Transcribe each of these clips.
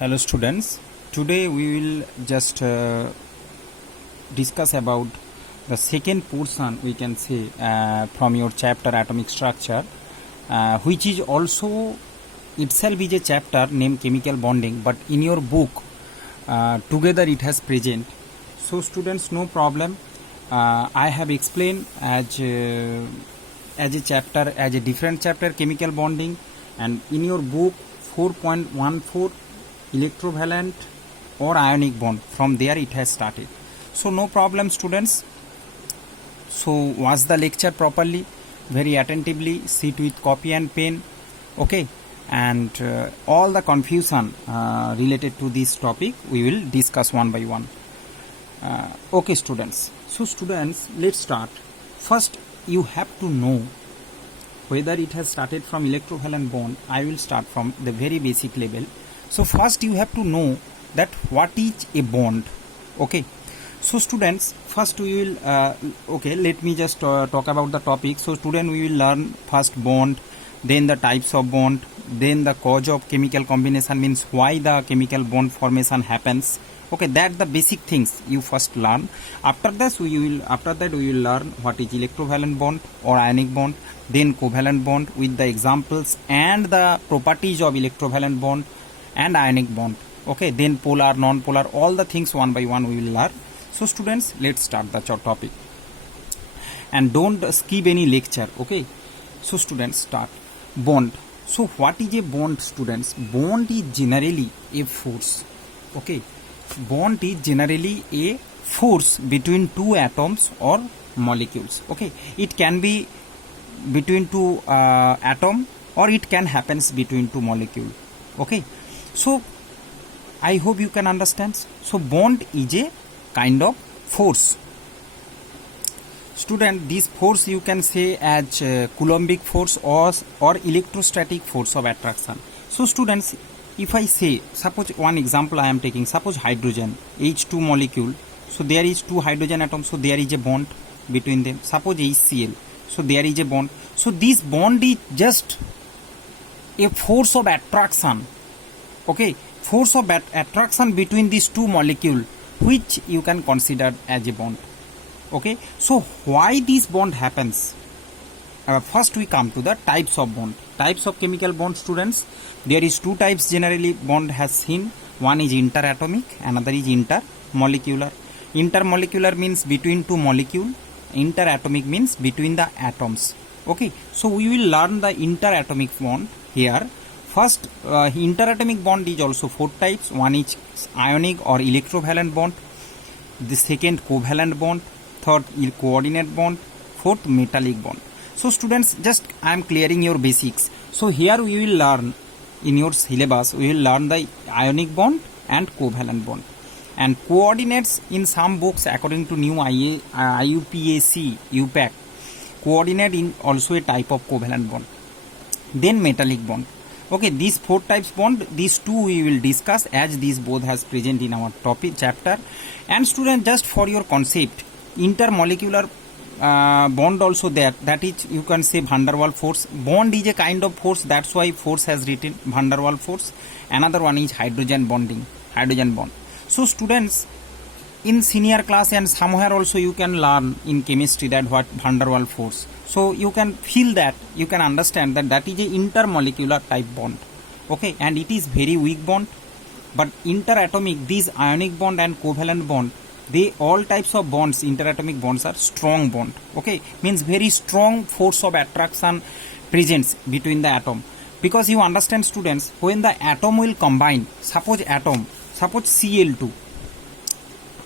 Hello students, today we will just discuss about the second portion we can say from your chapter atomic structure, which is also itself is a chapter named chemical bonding, but in your book together it has present. So students, no problem, I have explained as a chapter, as a different chapter, chemical bonding, and in your book 4.14 electrovalent or ionic bond, from there it has started. So no problem students, so watch the lecture properly, very attentively, sit with copy and pen, okay, and all the confusion related to this topic we will discuss one by one. Okay students, so students, let's start. First you have to know whether it has started from electrovalent bond. I will start from the very basic level. So first you have to know that what is a bond. Okay, so students, first we will okay, let me just talk about the topic. So student, we will learn first bond, then the types of bond, then the cause of chemical combination, means why the chemical bond formation happens. Okay, that the basic things you first learn. After that we will learn what is electrovalent bond or ionic bond, then covalent bond with the examples and the properties of electrovalent bond and ionic bond. Okay, then polar, non-polar, all the things one by one we will learn. So students, let's start the topic and don't skip any lecture. Okay, so students, start. Bond. So what is a bond students? Bond is generally a force. Okay, bond is generally a force between two atoms or molecules. Okay, it can be between two atom, or it can happens between two molecule. Okay, so I hope you can understand. So bond is a kind of force. Student, this force you can say as Coulombic force or electrostatic force of attraction. So students, if I say, suppose one example I am taking, suppose hydrogen, H2 molecule, so there is two hydrogen atoms, so there is a bond between them. Suppose HCl, so there is a bond. So this bond is just a force of attraction. Okay, force of attraction between these two molecules, which you can consider as a bond. Okay, so why this bond happens? First we come to the types of bond. Types of chemical bond, students, there is two types generally bond has seen. One is interatomic, another is intermolecular. Intermolecular means between two molecules, interatomic means between the atoms. Okay, so we will learn the interatomic bond here. First, interatomic bond is also four types. One is ionic or electrovalent bond, the second covalent bond, third coordinate bond, fourth metallic bond. So students, just I am clearing your basics. So here we will learn, in your syllabus we will learn the ionic bond and covalent bond, and coordinates in some books according to new IUPAC, UPAC, coordinate in also a type of covalent bond. Then metallic bond. Okay, these four types bond, these two we will discuss as these both has present in our topic chapter. And student, just for your concept, intermolecular bond also there, that is you can say van der Waals force. Bond is a kind of force, that's why force has written van der Waals force. Another one is hydrogen bonding, hydrogen bond. So students, in senior class and somewhere also you can learn in chemistry that what van der Waals force. So you can feel that, you can understand that that is a intermolecular type bond. Okay, and it is very weak bond. But interatomic, these ionic bond and covalent bond, they all types of bonds, interatomic bonds are strong bond. Okay, means very strong force of attraction presents between the atom. Because you understand students, when the atom will combine, suppose Cl2,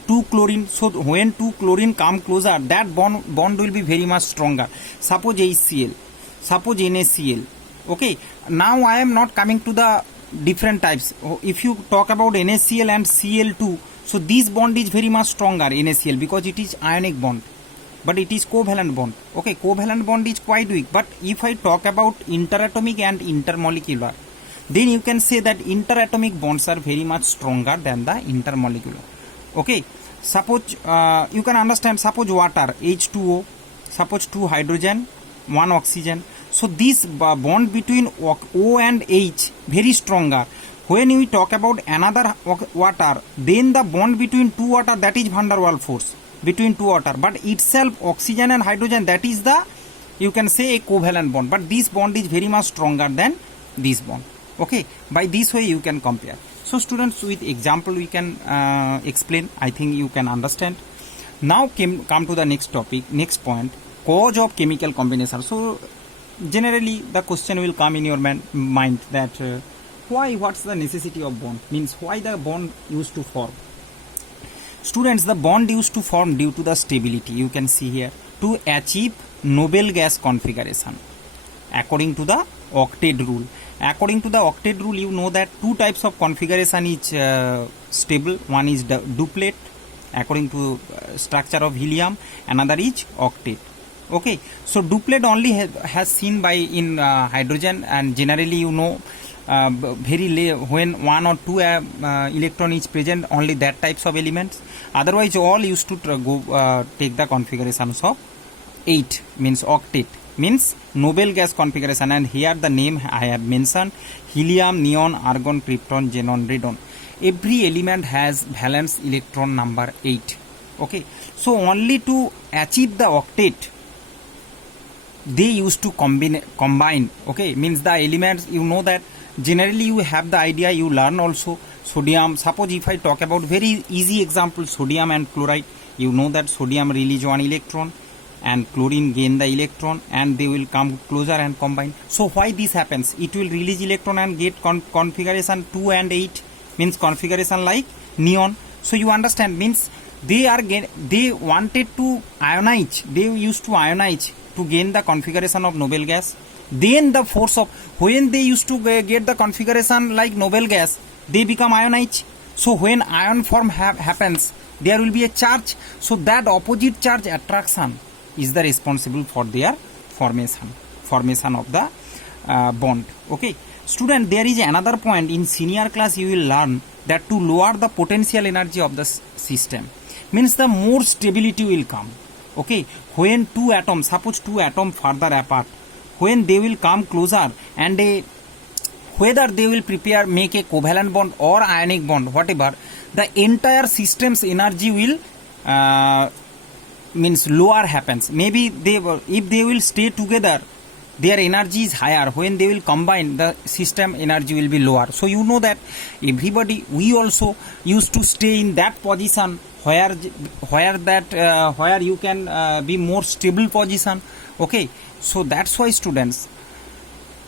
2 chlorine, so when 2 chlorine come closer, that bond will be very much stronger. Suppose HCl, suppose NaCl. Okay, now I am not coming to the different types. If you talk about NaCl and Cl2, so this bond is very much stronger, NaCl, because it is ionic bond, but it is covalent bond. Okay, covalent bond is quite weak. But if I talk about interatomic and intermolecular, then you can say that interatomic bonds are very much stronger than the intermolecular. Okay, suppose you can understand, suppose water, H2O, suppose 2 hydrogen, 1 oxygen. So this bond between O and H very stronger. when we talk about another water, then the bond between two water, that is van der Waals force between two water, but itself oxygen and hydrogen, that is the, you can say, a covalent bond, but this bond is very much stronger than this bond. Okay, by this way you can compare. So students, with example we can explain. I think you can understand. Now come to the next topic, next point, cause of chemical combination. So generally the question will come in your mind that what's the necessity of bond, means why the bond used to form. Students, the bond used to form due to the stability, you can see here, to achieve noble gas configuration according to the octet rule. According to the octet rule, you know that two types of configuration is stable. One is the duplet according to structure of helium, another is octet. Okay, so duplet only has seen by in hydrogen, and generally you know when one or two electron is present, only that types of elements. Otherwise all used to take the configurations of 8, means octet, means noble gas configuration, and here the name I have mentioned: helium, neon, argon, krypton, xenon, radon. Every element has valence electron number 8. Okay, so only to achieve the octet they used to combine. Okay, means the elements, you know that generally you have the idea, you learn also. Sodium, suppose if I talk about very easy example, sodium and chloride, you know that sodium release 1 electron and chlorine gain the electron, and they will come closer and combine. So why this happens? It will release electron and get configuration 2 and 8, means configuration like neon. So you understand, means they wanted to ionize, they used to ionize to gain the configuration of noble gas. Then the force of, when they used to get the configuration like noble gas, they become ionized. So when ion form happens, there will be a charge, so that opposite charge attraction is the responsible for their formation of the bond. Okay, student, there is another point in senior class you will learn, that to lower the potential energy of the system, means the more stability will come. Okay, when two atoms, suppose two atoms further apart, when they will come closer, and whether they will make a covalent bond or ionic bond, whatever, the entire system's energy will means lower happens. Maybe if they will stay together, their energy is higher. When they will combine, the system energy will be lower. So you know that everybody, we also used to stay in that position where you can be more stable position. Okay, so that's why students,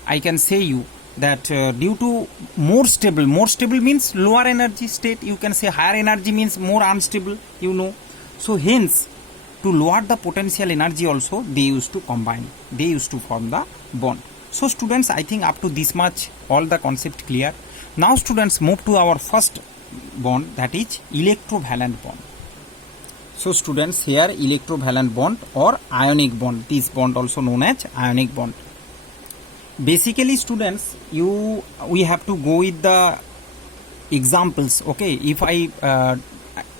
I can say you that due to more stable means lower energy state, you can say higher energy means more unstable, you know. So hence, to lower the potential energy also, they used to combine, they used to form the bond. So students, I think up to this much all the concept clear. Now students, move to our first bond, that is electrovalent bond. So students, here electrovalent bond or ionic bond, this bond also known as ionic bond. Basically students, we have to go with the examples. Okay, if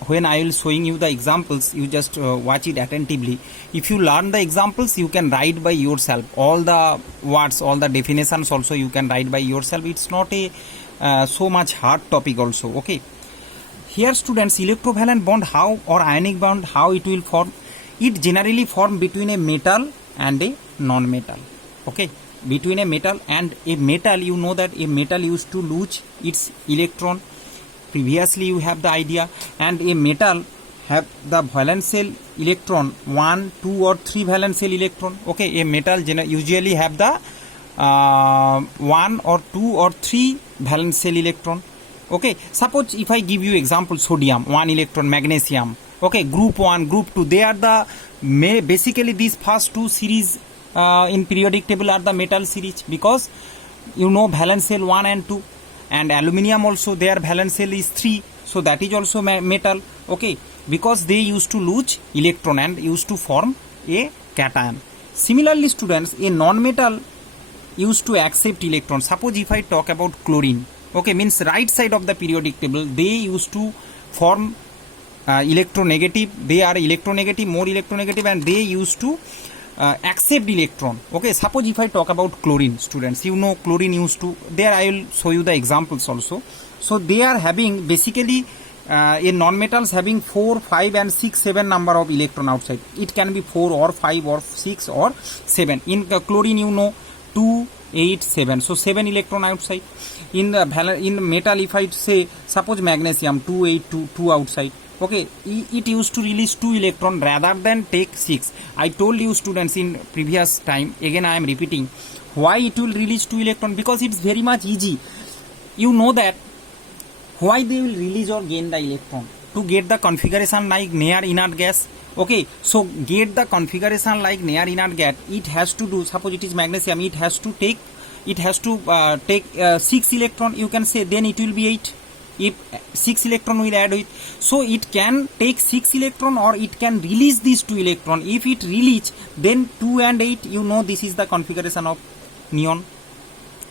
when I will showing you the examples, you just watch it attentively. If you learn the examples, you can write by yourself all the words, all the definitions also you can write by yourself. It's not a so much hard topic also. Okay, here students, electrovalent bond how, or ionic bond, how it will form? It generally form between a metal and a non-metal. Okay, between a metal and a metal, you know that a metal used to lose its electron. Previously you have the idea, and a metal have the valence shell electron 1, 2 or 3 valence shell electron. Okay, a metal usually have the 1 or 2 or 3 valence shell electron. Okay, suppose if I give you example, sodium 1 electron, magnesium, okay, group 1, group 2, they are the basically these first two series in periodic table are the metal series, because you know valence shell 1 and 2, and aluminium also their valence shell is 3, so that is also metal. Okay, because they used to lose electron and used to form a cation. Similarly students, a non-metal used to accept electron. Suppose if I talk about chlorine, okay, means right side of the periodic table, they used to form electronegative, they are electronegative, more electronegative, and they used to accept electron. Okay, suppose if I talk about chlorine, students, you know chlorine used to, there I will show you the examples also. So they are having basically in non-metals having 4, 5 and 6, 7 number of electron outside. It can be 4 or 5 or 6 or 7. In chlorine you know 2, 8, 7. So 7 electron outside. In metal, if I say suppose magnesium 2, 8, 2 outside. Okay, it used to release 2 electron rather than take 6. I told you students in previous time, again I am repeating, why it will release 2 electron, because it's very much easy. You know that why they will release or gain the electron, to get the configuration like near inert gas. Okay, so get the configuration like near inert gas, it has to do, suppose it is magnesium, it has to take 6 electron, you can say, then it will be 8 if 6 electron will add with. So it can take 6 electron or it can release these 2 electron. If it release, then 2 and 8, you know this is the configuration of neon.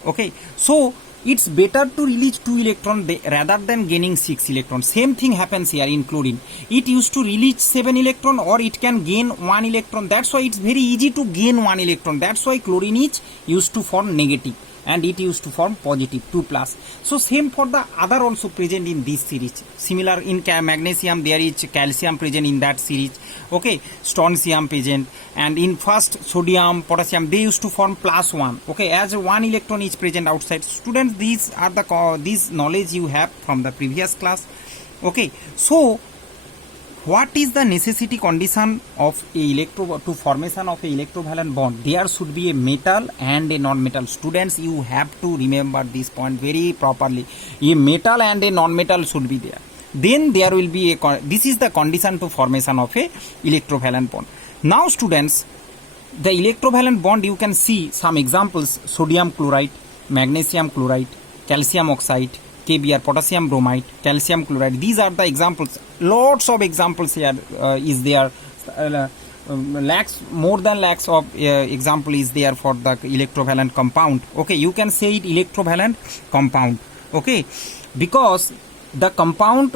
Okay, so it's better to release 2 electron rather than gaining 6 electron. Same thing happens here in chlorine. It used to release 7 electron or it can gain 1 electron. That's why it's very easy to gain 1 electron. That's why chlorine is used to form negative and it used to form positive 2 plus. So same for the other also present in this series. Similar in magnesium there is calcium present in that series. Okay, strontium present, and in first sodium, potassium, they used to form plus 1. Okay, as 1 electron is present outside. Students, these are the this knowledge you have from the previous class. Okay, so what is the necessity condition of a to formation of a electrovalent bond? There should be a metal and a non-metal. Students, you have to remember this point very properly. A metal and a non-metal should be there. Then there will be this is the condition to formation of a electrovalent bond. Now students, the electrovalent bond, you can see some examples: sodium chloride, magnesium chloride, calcium oxide, KBr, potassium bromide, calcium chloride. These are the examples. Lots of examples here is there. More than lakhs of example is there for the electrovalent compound. Okay, you can say it electrovalent compound. Okay, because the compound,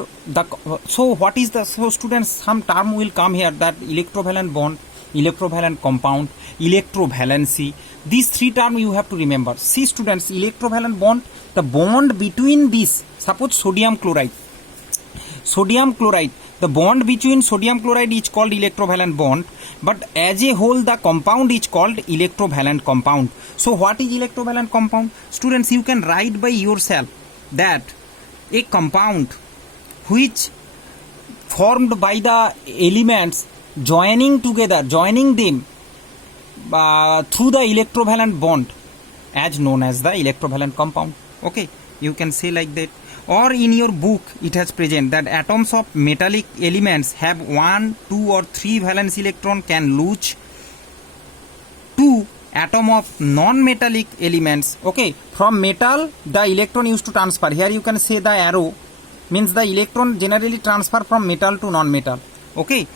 so what is the, so students, some term will come here, that electrovalent bond, electrovalent compound, electrovalency. These 3 terms you have to remember. See students, electrovalent bond, the bond between this, suppose sodium chloride, the bond between sodium chloride is called electrovalent bond, but as a whole the compound is called electrovalent compound. So what is electrovalent compound? Students, you can write by yourself that a compound which formed by the elements joining together, joining them through the electrovalent bond, as known as the electrovalent compound. Okay, you can say like that. Or in your book it has present that atoms of metallic elements have 1, 2 or 3 valence electron can lose 2 atom of non-metallic elements. Okay, from metal the electron used to transfer. Here you can say the arrow means the electron generally transfer from metal to non-metal. Okay,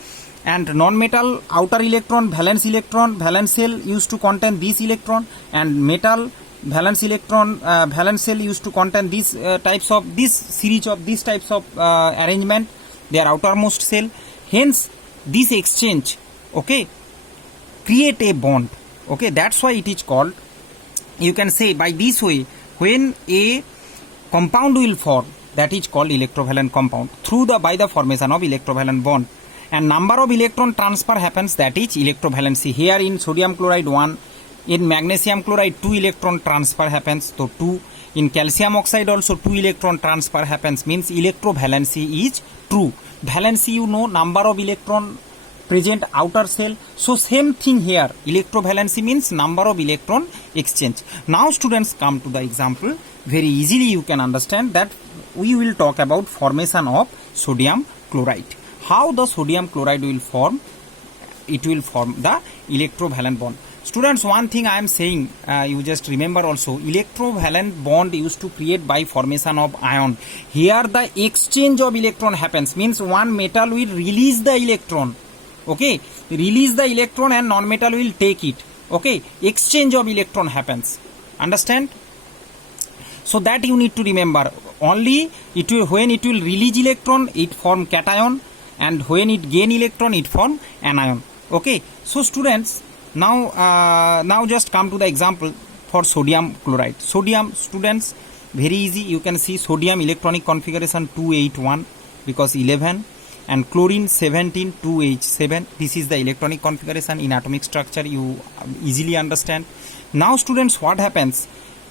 and non-metal outer electron, valence shell used to contain this electron, and metal valence electron, valence shell used to contain these types of, this series of these types of arrangement, their outermost shell. Hence this exchange, okay, create a bond. Okay, that's why it is called, you can say by this way, when a compound will form, that is called electrovalent compound through the by the formation of electrovalent bond, and number of electron transfer happens, that is electrovalency. Here in sodium chloride 1, in magnesium chloride 2 electron transfer happens, so 2. In calcium oxide also 2 electron transfer happens, means electrovalency is true. Valency, you know, number of electron present outer shell. So same thing here, electrovalency means number of electron exchange. Now students, come to the example. Very easily you can understand that we will talk about formation of sodium chloride. How the sodium chloride will form? It will form the electrovalent bond. Students, one thing I am saying, you just remember also, electrovalent bond used to create by formation of ion. Here the exchange of electron happens, means one metal will release the electron. Okay, release the electron and non-metal will take it. Okay, exchange of electron happens. Understand? So that you need to remember. Only it will, when it will release electron, it form cation, and when it gain electron, it form anion. Okay, so students, Now just come to the example for sodium chloride. Sodium, students, very easy. You can see sodium electronic configuration 281 because 11, and chlorine 17 2H7. This is the electronic configuration in atomic structure. You easily understand. Now students, what happens?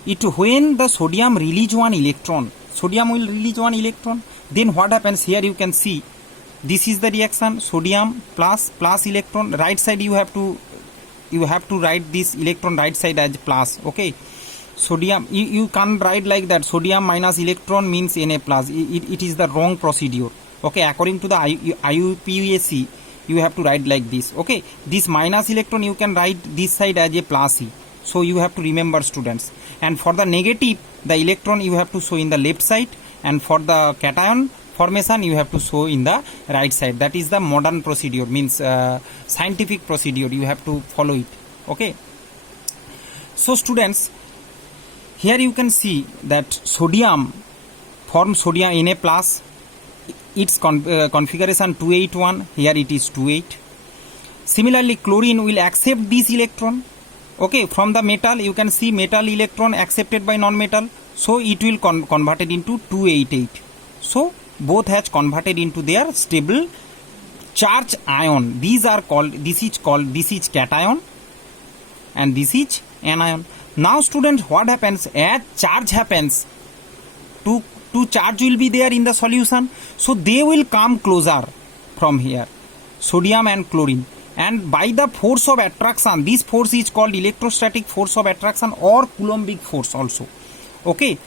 When the sodium release one electron, sodium will release one electron. Then what happens? Here you can see this is the reaction, sodium plus electron. Right side you have to write this electron right side as plus. Okay, sodium, you can't write like that. Sodium minus electron means Na plus. It is the wrong procedure. Okay, according to the IUPAC, you have to write like this. Okay, this minus electron you can write this side as a plus E. So you have to remember, students. And for the negative, the electron you have to show in the left side, and for the cation formation you have to show in the right side. That is the modern procedure, means scientific procedure. You have to follow it. Okay. So students, here you can see that sodium forms sodium Na plus. Its configuration 281. Here it is 28. Similarly, chlorine will accept this electron. Okay, from the metal you can see metal electron accepted by non-metal, so it will converted into 288. So both has converted into their stable charge ion. These are called, this is cation and this is anion. Now students, what happens? As charge happens, two charge will be there in the solution, so they will come closer from here, sodium and chlorine. And by the force of attraction, this force is called electrostatic force of attraction or Coulombic force also. Okay,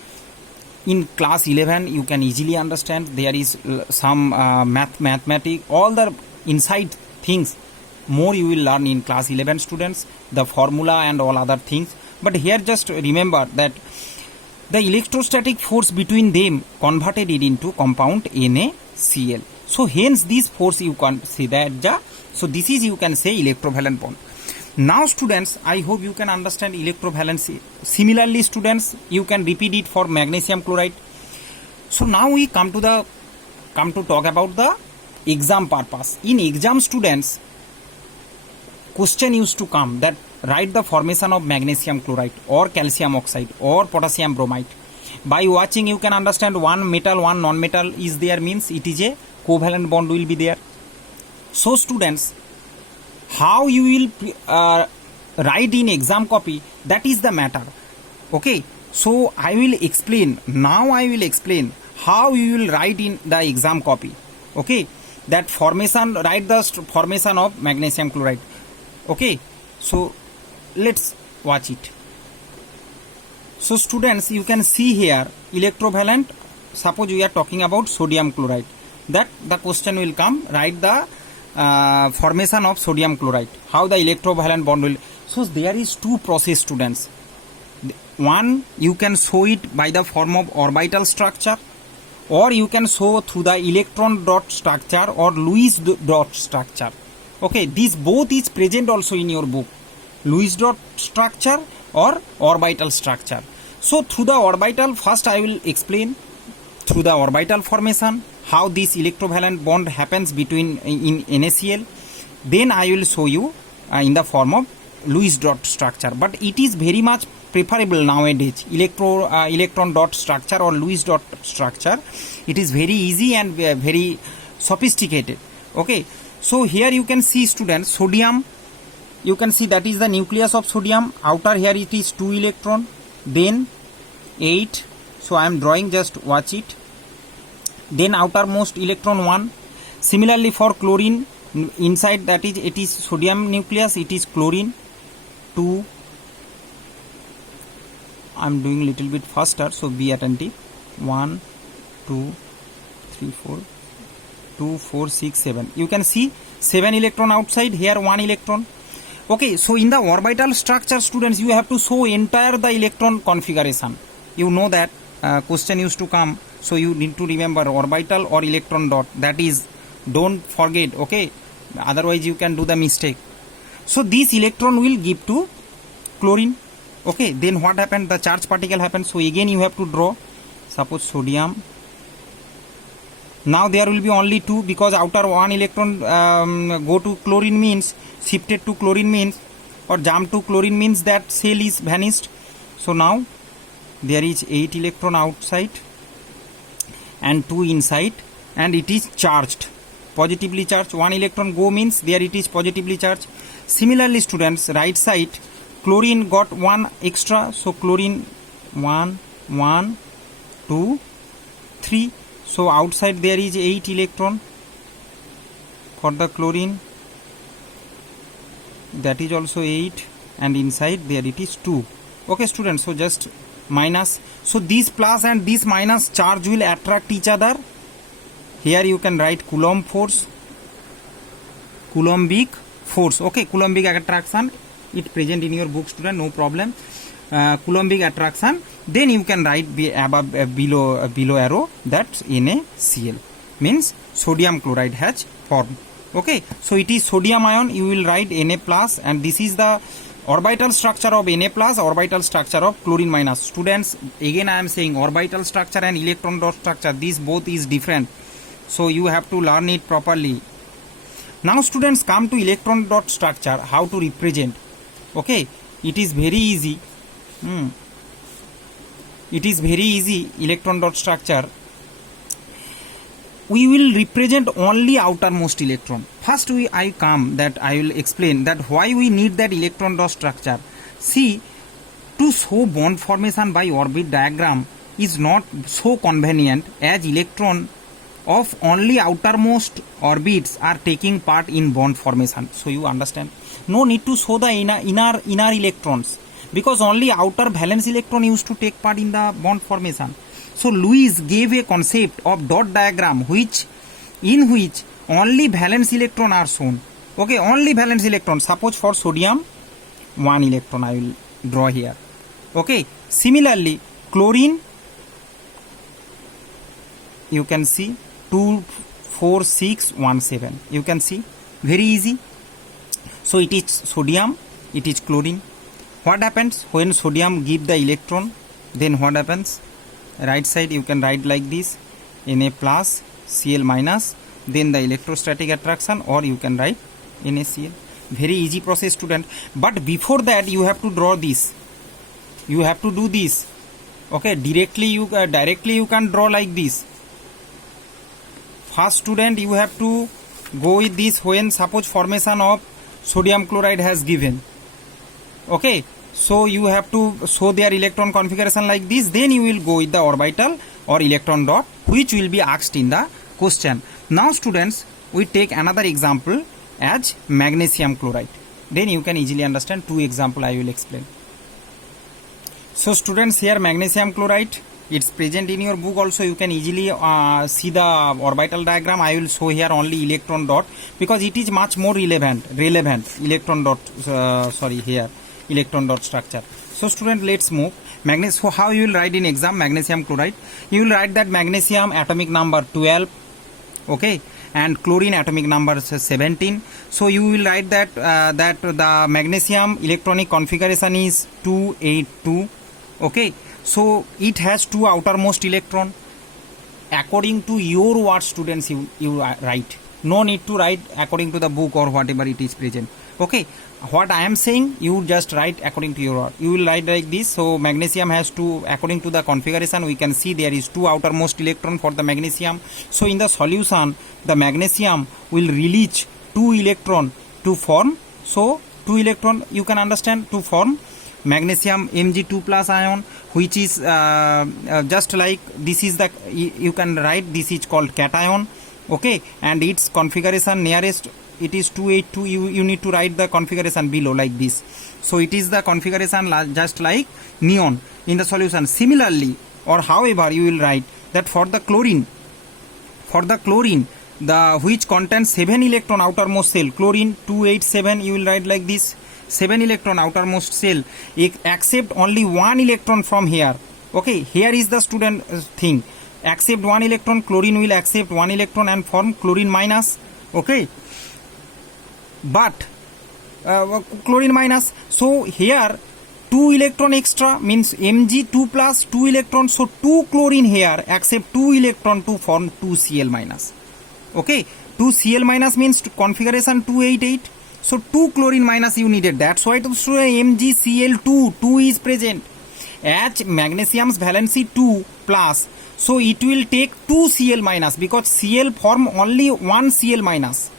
in class 11 you can easily understand. There is some mathematics, all the inside things more you will learn in class 11, students, the formula and all other things. But here just remember that the electrostatic force between them converted it into compound NaCl. So hence this force you can see that. So this is, you can say, electrovalent bond. Now students, I hope you can understand electrovalency. Similarly students, you can repeat it for magnesium chloride. So now we come to talk about the exam purpose. In exam, students, question used to come that write the formation of magnesium chloride or calcium oxide or potassium bromide. By watching you can understand one metal, one non-metal is there, means it is a covalent bond will be there. So students, how you will write in exam copy, that is the matter. Okay, so I will explain how you will write in the exam copy. Okay, that formation, write the formation of magnesium chloride. Okay, so let's watch it. So students, you can see here electrovalent. Suppose we are talking about sodium chloride, that the question will come, write the formation of sodium chloride, how the electrovalent bond will. So there is two process, students. One, you can show it by the form of orbital structure, or you can show through the electron dot structure or Lewis dot structure. Okay, this both is present also in your book, Lewis dot structure or orbital structure. So through the orbital, first I will explain through the orbital formation how this electrovalent bond happens between in NaCl. Then I will show you in the form of Lewis dot structure. But it is very much preferable nowadays, electron dot structure or Lewis dot structure. It is very easy and very sophisticated. Okay, so here you can see, students, sodium. You can see that is the nucleus of sodium. Outer here it is 2 electron, then 8. So I am drawing, just watch it. Then outermost electron 1. Similarly for chlorine, inside that is, it is sodium nucleus, it is chlorine 2. I am doing little bit faster, so be attentive. 1 2 3 4 2 4 6 7. You can see 7 electron outside, here 1 electron. Okay, so in the orbital structure, students, you have to show entire the electron configuration. You know that question used to come, so you need to remember orbital or electron dot. That is, don't forget. Okay, otherwise you can do the mistake. So this electron will give to chlorine. Okay, then what happened? The charge particle happens. So again you have to draw. Suppose sodium. Now there will be only 2, because outer 1 electron go to chlorine means, shifted to chlorine means or jump to chlorine means that cell is vanished. So now there is 8 electron outside and 2 inside, and it is charged, positively charged. 1 electron go means there it is positively charged. Similarly students, right side chlorine got 1 extra, so chlorine 1 1 2 3, so outside there is 8 electron for the chlorine, that is also 8, and inside there it is 2. Okay students, so just minus, so this plus and this minus charge will attract each other. Here you can write Coulomb force, Coulombic force. Okay, Coulombic attraction, it present in your book student, no problem. Coulombic attraction, then you can write above below arrow that NaCl means sodium chloride has formed. Okay, so it is sodium ion, you will write Na plus, and this is the orbital structure of Na plus, orbital structure of chlorine minus. Students, again I am saying orbital structure and electron dot structure, these both is different, so you have to learn it properly. Now students, come to electron dot structure, how to represent. Okay, it is very easy. It is very easy, electron dot structure. We will represent only outermost electron. First I will explain that why we need that electron dot structure. See, to show bond formation by orbit diagram is not so convenient, as electron of only outermost orbits are taking part in bond formation. So you understand, no need to show the inner electrons, because only outer valence electron used to take part in the bond formation. So Lewis gave a concept of dot diagram in which only valence electron are shown. Okay, only valence electron. Suppose for sodium 1 electron I will draw here. Okay, similarly chlorine, you can see 2 4 6 1 7, you can see, very easy. So it is sodium, it is chlorine. What happens when sodium give the electron? Then what happens? Right side you can write like this, Na plus Cl minus, then the electrostatic attraction, or you can write NaCl. Very easy process student, but before that you have to draw this, you have to do this. Okay, directly you can draw like this. First student, you have to go with this when suppose formation of sodium chloride has given. Okay, so you have to show their electron configuration like this, then you will go with the orbital or electron dot, which will be asked in the question. Now students, we take another example as magnesium chloride, then you can easily understand. 2 example I will explain. So students, here magnesium chloride, it's present in your book also, you can easily see the orbital diagram. I will show here only electron dot, because it is much more relevant electron dot, here electron dot structure. So student, let's move. So how you will write in exam magnesium chloride? You will write that magnesium atomic number 12, okay, and chlorine atomic number 17. So you will write that that the magnesium electronic configuration is 282. Okay, so it has 2 outermost electron. According to your words students, you write, no need to write according to the book or whatever it is present. Okay, what I am saying, you just write according to your word. You will write like this. So magnesium has 2, according to the configuration we can see there is 2 outermost electron for the magnesium. So in the solution, the magnesium will release 2 electron to form, so 2 electron you can understand, to form magnesium Mg2 plus ion, which is just like this is the, you can write this is called cation. Okay, and its configuration nearest, it is 282. You need to write the configuration below like this. So it is the configuration just like neon in the solution. Similarly, or however, you will write that for the chlorine, the which contains 7 electron outermost cell, chlorine 287, you will write like this, 7 electron outermost cell, accept only 1 electron from here. Okay, here is the student thing, accept 1 electron, chlorine will accept 1 electron and form chlorine minus. Okay, but chlorine minus, so here 2 electron extra means Mg2 plus 2 electron, so 2 chlorine here accept 2 electron to form 2 Cl minus. Okay, 2 Cl minus means configuration 288. So 2 chlorine minus you needed. That's why to MgCl2, 2 is present. As magnesium's valency 2 plus, so it will take 2 Cl minus because Cl form only 1 Cl minus.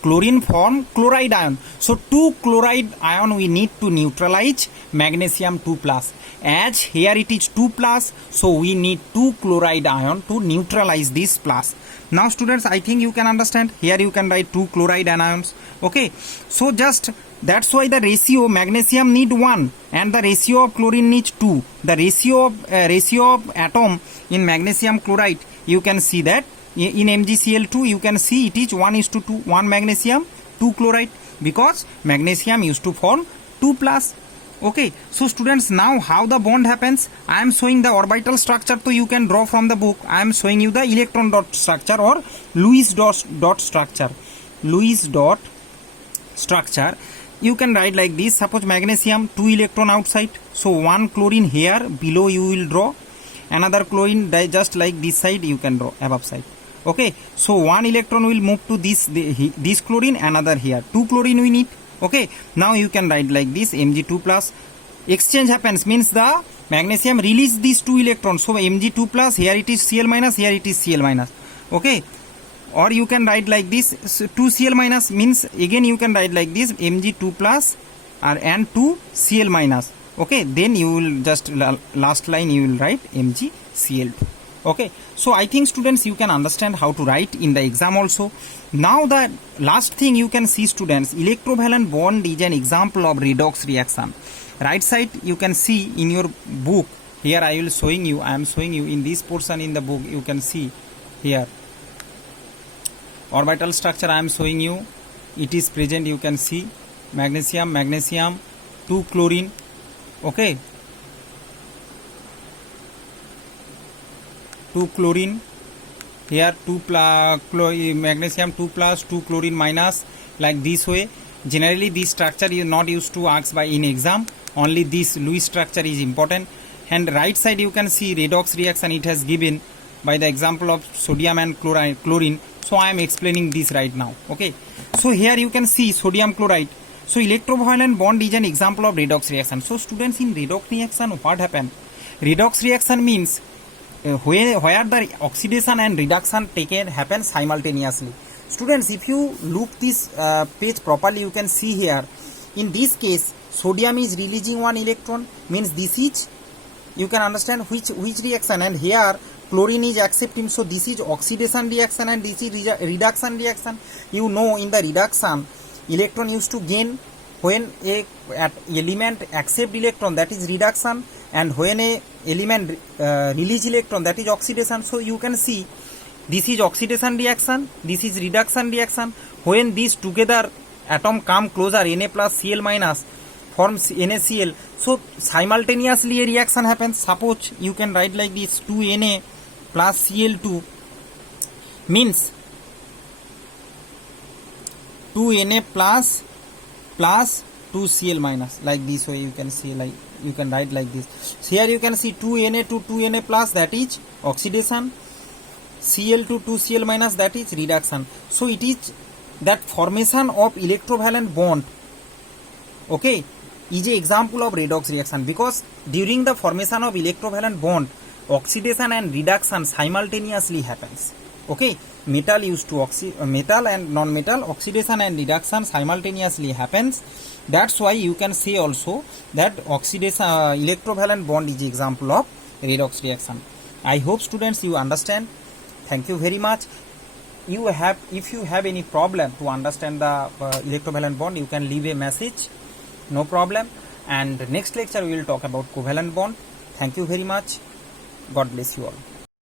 Chlorine form chloride ion. So 2 chloride ion we need to neutralize magnesium 2 plus. As here it is 2 plus, so we need 2 chloride ion to neutralize this plus. Now students, I think you can understand. Here you can write 2 chloride anions. Okay, so just that's why the ratio magnesium need 1 and the ratio of chlorine needs 2. The ratio of atom in magnesium chloride, you can see that in MgCl2 you can see it is 1:2, 1 magnesium 2 chloride, because magnesium used to form 2 plus. Okay, so students, now how the bond happens, I am showing the orbital structure, so you can draw from the book. I am showing you the electron dot structure or Lewis dot structure. Lewis dot structure, you can write like this. Suppose magnesium 2 electron outside, so 1 chlorine here below you will draw, another chlorine just like this side you can draw above side. Okay, so 1 electron will move to this chlorine, another here 2 chlorine we need. Okay, now you can write like this Mg2 plus. Exchange happens, means the magnesium release these 2 electrons, so Mg2 plus, here it is Cl minus, here it is Cl minus. Okay, or you can write like this, so 2 Cl minus means again you can write like this Mg2 plus and 2 Cl minus. Okay, then you will just last line you will write MgCl2. Okay, so I think students you can understand how to write in the exam also. Now the last thing you can see students, electrovalent bond is an example of redox reaction. Right side you can see in your book, here I am showing you in this portion in the book, you can see here orbital structure I am showing you, it is present, you can see magnesium 2 chlorine. Okay, 2 chlorine here, 2 magnesium 2 plus 2 chlorine minus, like this way. Generally this structure you not used to ask by in exam, only this Lewis structure is important. And right side you can see redox reaction, it has given by the example of sodium and chlorine, so I am explaining this right now. Okay, so here you can see sodium chloride. So electrovalent bond is an example of redox reaction. So students, in redox reaction what happen? Redox reaction means where the oxidation and reduction happen simultaneously. Students, if you look this page properly, you can see here in this case sodium is releasing 1 electron, means this is, you can understand which reaction, and here chlorine is accepting, so this is oxidation reaction and this is reduction reaction. You know, in the reduction electron used to gain when a element accept electron, that is reduction, and when a element release electron, that is oxidation. So you can see this is oxidation reaction, this is reduction reaction. When these together atom come closer, Na plus Cl minus forms NaCl, so simultaneously a reaction happens. Suppose you can write like this, 2Na plus Cl2 means 2Na plus 2Cl minus, like this way you can see, like you can write like this. So here you can see 2Na to 2Na plus, that is oxidation, Cl to 2Cl minus, that is reduction. So it is that formation of electrovalent bond, okay, is an example of redox reaction, because during the formation of electrovalent bond oxidation and reduction simultaneously happens. Okay, metal used to metal and non-metal, oxidation and reduction simultaneously happens. That's why you can say also that oxidation electrovalent bond is an example of redox reaction. I hope students you understand. Thank you very much. If you have any problem to understand the electrovalent bond, you can leave a message, no problem. And next lecture we will talk about covalent bond. Thank you very much. God bless you all.